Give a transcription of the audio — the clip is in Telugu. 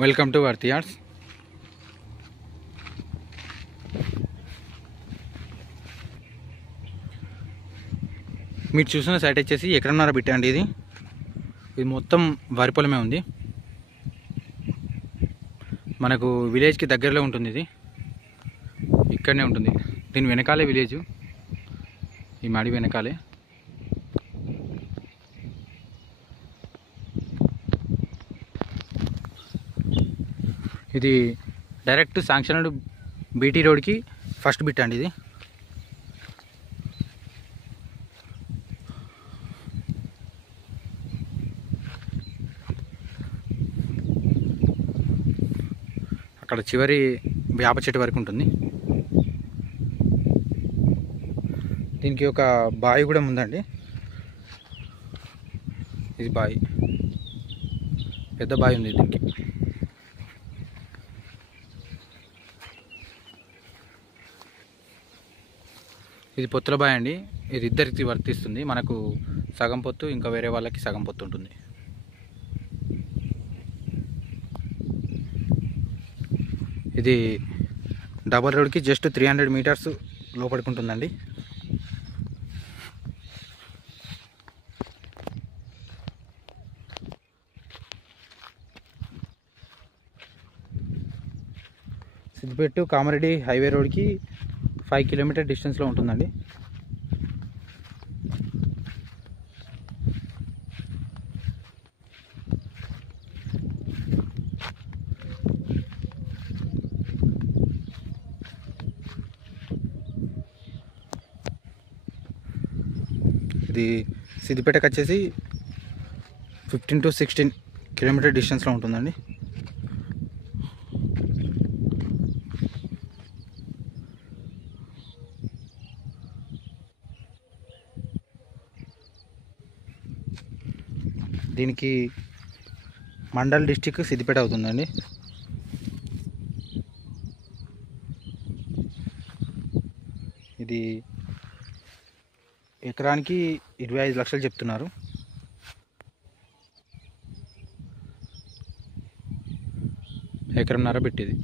Welcome to వర్తి arts. మీరు చూసిన సైట్ వచ్చేసి ఎకరన్నర బిట్ అండి. ఇది మొత్తం వరి పొలమే ఉంది. మనకు విలేజ్కి దగ్గరలో ఉంటుంది. ఇది ఇక్కడనే ఉంటుంది. దీని వెనకాలే విలేజ్, ఈ మడి వెనకాలే. ఇది డైరెక్ట్ శాంక్షన్ బీటీ రోడ్కి ఫస్ట్ బిట్ అండి. ఇది అక్కడ చివరి వేప చెట్టు వరకు ఉంటుంది. దీనికి ఒక బావి కూడా ఉందండి. ఇది బావి, పెద్ద బావి ఉంది దీనికి. ఇది పొత్తుల బావి అండి. ఇది ఇద్దరికి వర్తిస్తుంది. మనకు సగం పొత్తు, ఇంకా వేరే వాళ్ళకి సగం పొత్తు ఉంటుంది. ఇది డబల్ రోడ్కి జస్ట్ 300 మీటర్స్ లోపడుకుంటుందండి. సిద్దిపేట కామారెడ్డి హైవే రోడ్కి 5 కిలోమీటర్ డిస్టెన్స్లో ఉంటుందండి. ఇది సిద్దిపేటకి వచ్చేసి 15 to 16 కిలోమీటర్ డిస్టెన్స్లో ఉంటుందండి. దీనికి మండల్ డిస్టిక్ సిద్దిపేట అవుతుందండి. ఇది ఎకరానికి 25 లక్షలు చెప్తున్నారు. ఎకరంన్నర పెట్టేది.